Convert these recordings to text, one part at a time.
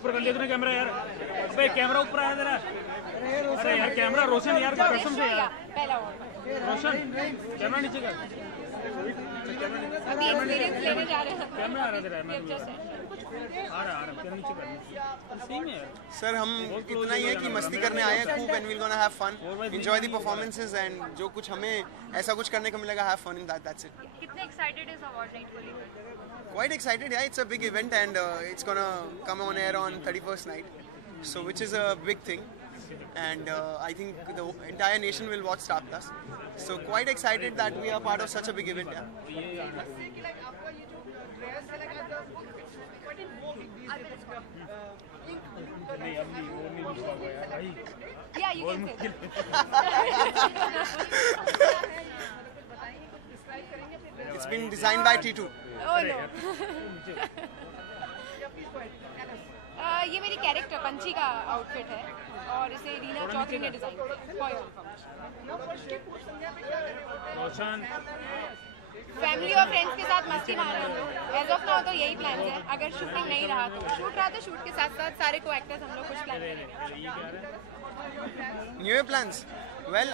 ऊपर कर लिया तूने कैमरा यार। अबे कैमरा ऊपर आया तेरा। अरे यार कैमरा रोशन यार कसम से यार। रोशन कैमरा नीचे कर। अभी एक्सपीरियंस लेने जा रहे हैं। कैमरा आ रहा तेरा आ रहा नीचे कर। सही में यार। सर हम इतना ही है कि मस्ती करने आए हैं खूब and we will gonna have fun, enjoy the performances and जो कुछ हमें ऐसा कुछ करने को मिलेगा, have fun in that, that's it. कितने एक्साइटेड इस अवार्ड नाइट को लेकर? Quite excited, yeah. It's a big event and it's gonna come on air on 31st night, so which is a big thing. And I think the entire nation will watch Star Plus. So quite excited that we are part of such a big event, yeah. Yeah, you can say. It's been designed by T2. Oh no. ये मेरी character पंची का outfit है और इसे रीना चौधरी ने design किया है। Family और फ्रेंड्स के साथ मस्ती मार रहे हैं हम लोग। एज ऑफ नाउ तो यही प्लान है। अगर शूटिंग नहीं रहा तो शूट रहा तो शूट के साथ साथ सारे को एक्टर्स हम लोग कुछ प्लान करेंगे। New Year plans? Well,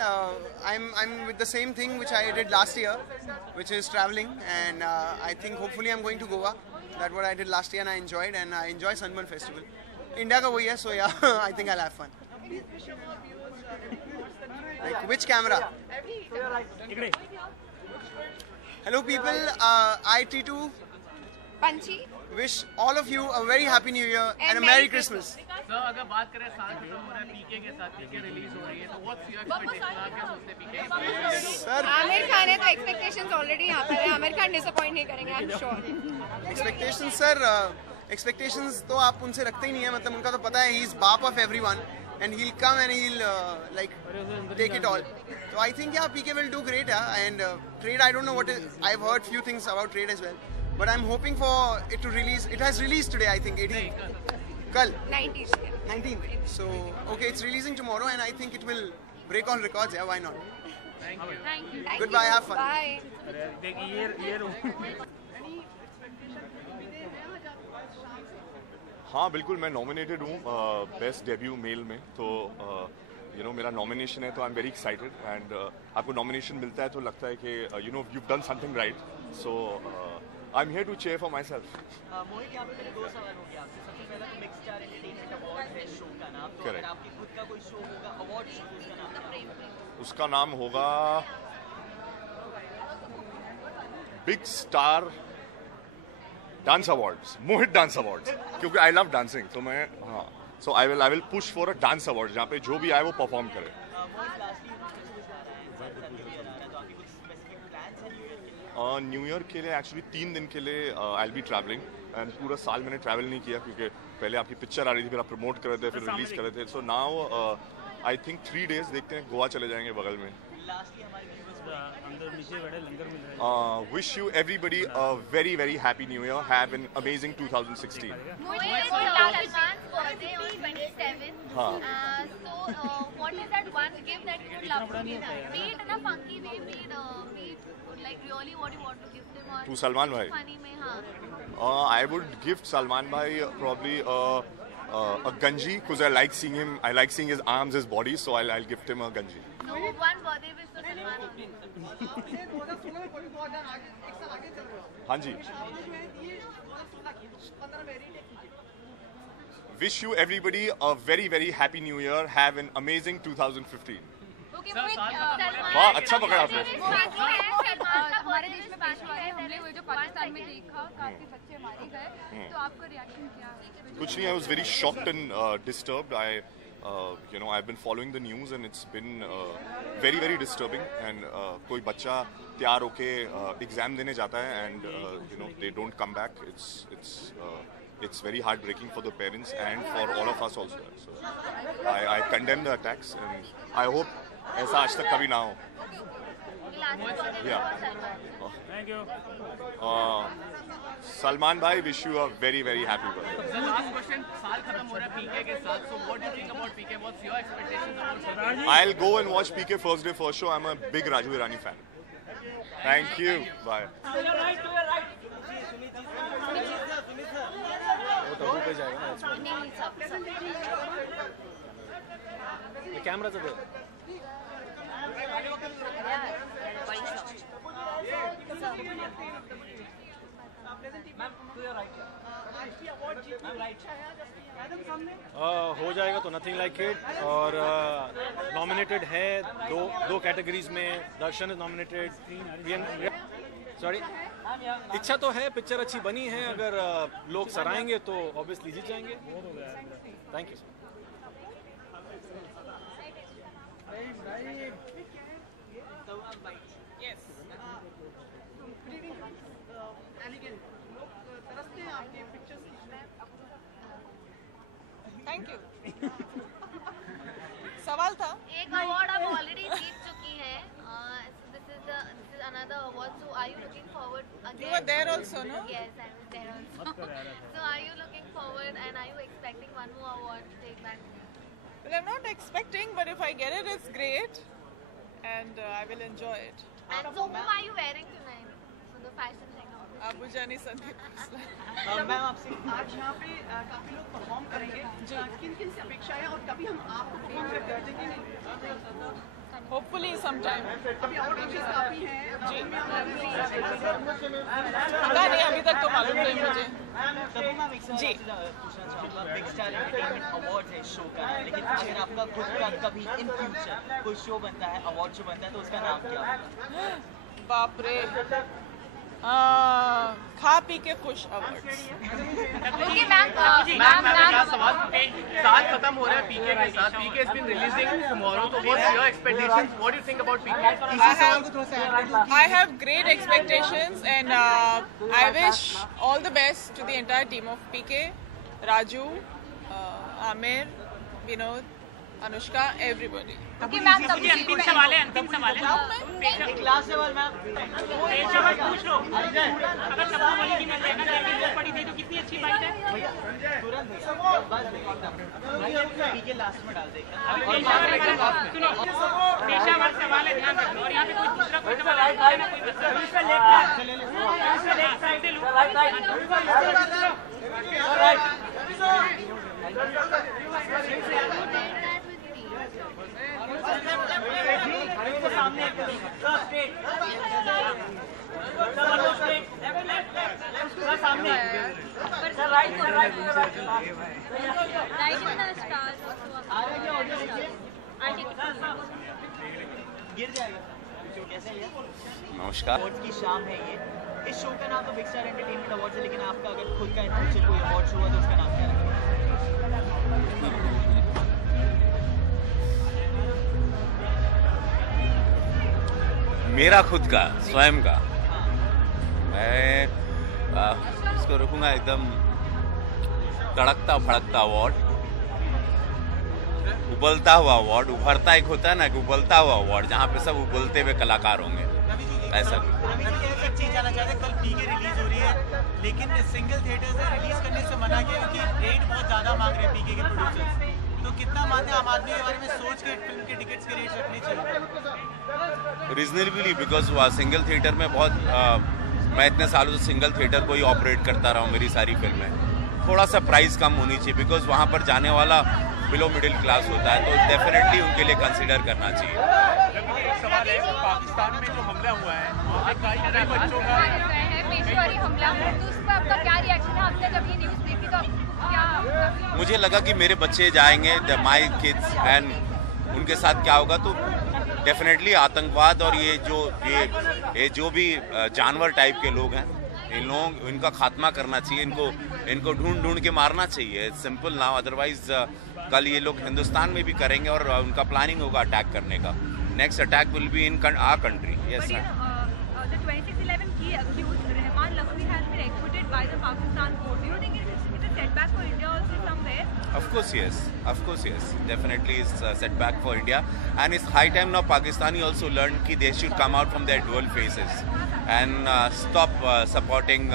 I'm with the same thing which I did last year, which is traveling, and I think hopefully I'm going to Goa. That's what I did last year and I enjoyed, and I enjoy Sunburn Festival. India ka wahi hai, so yeah, I think I'll have fun. Like which camera? Hello people, I T2 Panchi wish all of you a very happy New Year and a Merry Christmas. Sir अगर बात करें साल खत्म हो रहा है पीके के साथ, पीके रिलीज हो रही है, तो व्हाट्स योर एक्सपेक्टेशन? आप क्या सोचते हैं पीके? सर आमिर खान है तो एक्सपेक्टेशंस ऑलरेडी यहाँ पर है। आमिर खान डिसअपॉइंट नहीं करेंगे, I am sure. Expectations sir, expectations तो आप उनसे रखते ही नहीं है, मतलब उनका तो पता है ही इज बाप of everyone and he'll come and he'll like take it all. So I think yeah, PK will do great, yeah. And Trade, I don't know what is, I've heard few things about Trade as well, but I'm hoping for it to release. It has released today, I think 18th. Kal 19th. So okay, it's releasing tomorrow and I think it will break all records, yeah, why not? Thank you. Goodbye, have fun. Bye. हाँ बिल्कुल, मैं nominated हूँ best debut mail में, तो you know मेरा nomination है, तो I am very excited. And आपको नॉमिनेशन मिलता है तो लगता है कि you know you done something right, so I am here to cheer for myself. Mohit, यहाँ पे मेरे दो सवाल हो गया आपसे। सबसे पहला तो मिक्स स्टार एंटरटेनमेंट अवार्ड है शो का नाम, तो अगर आपके खुद का कोई शो होगा अवार्ड शो, उसका नाम उसका नाम होगा big star dance awards, Mohit dance awards, क्योंकि आई लव डांसिंग, तो मैं हाँ, so I will push for a dance award जहाँ पे जो भी आए वो परफॉर्म करे। न्यू ईयर के लिए एक्चुअली 3 दिन के लिए I will be travelling, and पूरा साल मैंने ट्रैवल नहीं किया क्योंकि पहले आपकी पिक्चर आ रही थी, फिर आप प्रमोट कर रहे थे, फिर रिलीज कर रहे थे। So now I think 3 days देखते हैं, गोवा चले जाएंगे बगल में। Wish you everybody a very very happy New Year. Have an amazing 2016. Salman's birthday on 27th. So what is that one gift that you would love to give? Be it in a funky way, be it like really what you want to give them, or To Salman bhai. funny में हाँ. I would gift Salman bhai probably a ganji, because I like seeing him. I like seeing his arms, his body. So I'll gift him a ganji. So one birthday wish for Salman only. हाँ जी. Wish you everybody a very very happy New Year. Have an amazing 2015. वाह, अच्छा पकड़ा आपने। हमारे देश में पेशवा है, हमने वो जो पाकिस्तान में देखा काफी बच्चे मारे गए, तो आपका रिएक्शन क्या है? कुछ नहीं, I was very shocked and disturbed. You know, I've been following the news and it's been very very disturbing. And कोई बच्चा तैयार होके एग्जाम देने जाता है and you know they don't come back. It's very heartbreaking for the parents and for all of us also. So I condemn the attacks and I hope ऐसा आज तक कभी ना हो। Thank you. Salman bhai, wish you a very very happy birthday. Last question, साल PK के साथ. So what do you think about PK? What's your expectations about PK? I'll go and watch PK first day first show. I'm a big Raju Hirani fan. Thank you. Bye. Camera से दे हो जाएगा तो nothing like it. और nominated है दो categories में. दर्शन is nominated. Sorry, इच्छा तो है, पिक्चर अच्छी बनी है. अगर लोग सराहेंगे तो ऑब्वियसली जीत जाएंगे. Thank you. Thank you. सवाल था. एक अवार्ड आप ऑलरेडी जीत चुकी हैं. This is another award. So are you looking forward again? You were there also, no? Yes, I was there also. So are you looking forward and are you expecting one more award to take back? Well, I'm not expecting, but if I get it, it's great, and I will enjoy it. And so whom are you wearing tonight? So the fashion thing. Abu Jani Sandeep. Ma'am आपसे आज यहाँ पे काफी लोग perform करेंगे. किन से अपेक्षा है और कभी हम आपको परफॉर्म कर देंगे नहीं? Hopefully sometime. अभी ऑडिशंस काफी हैं. जी. पता नहीं, अभी तक तो मालूम नहीं मुझे. जी. पूछना चाहूँगा, बिग स्टार एंटरटेनमेंट अवार्ड है शो का, लेकिन अगर आपका खुद का कभी इन फ्यूचर कोई शो बनता है, अवार्ड शो बनता है, तो उसका नाम क्या होगा? बाप रे. खा पी के खुश अवार्ड्स. साल खत्म हो रहा है पीके के साथ. पीके has been releasing tomorrow. So what's your expectations? What do you think about PK? I have great expectations, and I wish all the best to the entire team of PK, Raju, Amir, Vinod, Anushka, everybody. Okay, ma'am, अंतिम सवाल है. एक last सवाल ma'am. पेशेवर पूछ लो. अगर सबको वाली की मिल जाएगा लेकिन वो पड़ी थी तो कितनी अच्छी बात है. तुरंत बस पीके लास्ट में डाल देगा. सुनो, पेशेवर सवाल है, ध्यान रखो. और यहाँ पे कोई दूसरा कोई सवाल है ना, कोई गिर जाएगा. कैसे है? नमस्कार. अवार्ड की शाम है ये. इस शो का नाम तो बिग स्टार एंटरटेनमेंट अवार्ड है, लेकिन आपका अगर खुद का इन फ्यूचर कोई अवार्ड शो हुआ तो उसका नाम क्या रखेंगे? मेरा खुद का स्वयं का मैं इसको रखूंगा एकदम तड़कता भड़कता अवार्ड. उबलता हुआ अवार्ड. उभरता एक होता है ना कि उबलता हुआ अवार्ड, जहाँ पे सब उबलते हुए कलाकार होंगे. ऐसा चीज जानना चाहते हैं. कल पीके रिलीज हो रही है, लेकिन सिंगल थिएटर से रिलीज करने से मना किया क्योंकि रेट बहुत ज्यादा मांग रहे हैं पीके के प्रोड्यूसर्स. तो कितना मानते हैं आम आदमी के बारे में सोच के फिल्म के टिकट्स के रेट रखने चाहिए? रीजनेबली, बिकॉज सिंगल थिएटर में बहुत मैं इतने सालों से सिंगल थिएटर को ही ऑपरेट करता रहा हूँ. मेरी सारी फिल्में थोड़ा सा प्राइस कम होनी चाहिए, बिकॉज वहाँ पर जाने वाला बिलो मिडिल क्लास होता है, तो डेफिनेटली उनके लिए कंसिडर करना चाहिए. सवाल है, पाकिस्तान में जो हमला हुआ है वहाँ पे कई बच्चों का पेशेवरी हमला, तो उस पर आपका क्या रिएक्शन है? आपने जब ये न्यूज़ देखी तो क्या? मुझे लगा कि मेरे बच्चे जाएंगे, माय किड्स, एंड उनके साथ क्या होगा. तो डेफिनेटली आतंकवाद और ये जो भी जानवर टाइप के लोग हैं, इनका खात्मा करना चाहिए. इनको ढूंढ के मारना चाहिए. सिंपल ना, अदरवाइज कल ये लोग हिंदुस्तान में भी करेंगे और उनका प्लानिंग होगा अटैक करने का. Next attack will be in our country. Yes sir. The 2611 key accused Rahman Lakhvi has been acquitted by the Pakistan court. Do you think it's a setback for India also somewhere? Of course yes. Definitely it's a setback for India, and it's high time now Pakistani also learn कि they should come out from their dual faces and stop supporting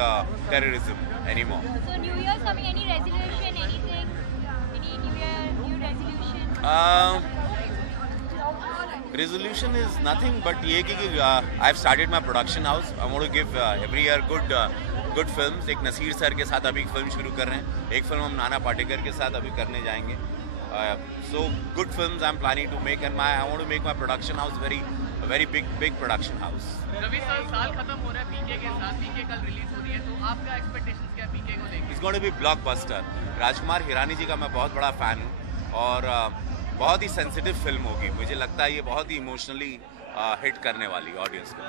terrorism anymore. So New Year's coming, any resolution, anything, any Resolution is nothing but ये कि I've started my production house. I want to give every year good films. एक Naseer sir के साथ अभी film शुरू कर रहे हैं. एक फिल्म हम नाना पाटेकर के साथ अभी करने जाएंगे. So good films I'm planning to make, and I want to make my production house a very big production house. Ravi sir, साल खत्म हो रहा है पीके के साथ. पीके कल रिलीज हो रही है, तो आपका एक्सपेक्टेशंस क्या पीके को लेकर? It's going to be blockbuster. Rajkumar Hirani जी का मैं बहुत बड़ा फैन हूँ और बहुत ही सेंसिटिव फिल्म होगी. मुझे लगता है ये बहुत ही इमोशनली हिट करने वाली ऑडियंस को.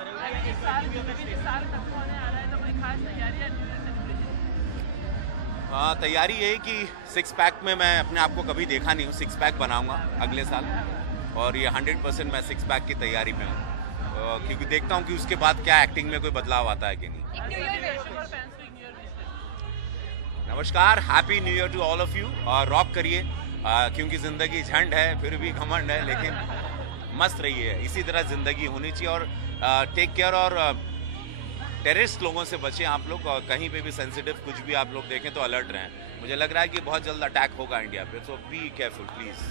हाँ, तैयारी यही कि 6 पैक में मैं अपने आप को कभी देखा नहीं हूँ. 6 पैक बनाऊंगा अगले साल और ये 100% मैं 6 पैक की तैयारी में हूँ, क्योंकि देखता हूँ कि उसके बाद क्या एक्टिंग में कोई बदलाव आता है कि नहीं. नमस्कार, happy new year to all of you. Rock करिए, क्योंकि ज़िंदगी झंड है फिर भी घमंड है, लेकिन मस्त रहिए. इसी तरह ज़िंदगी होनी चाहिए और टेक केयर. और टेररिस्ट लोगों से बचें आप लोग, और कहीं पे भी सेंसिटिव कुछ भी आप लोग देखें तो अलर्ट रहें. मुझे लग रहा है कि बहुत जल्द अटैक होगा इंडिया पे, सो बी केयरफुल प्लीज़.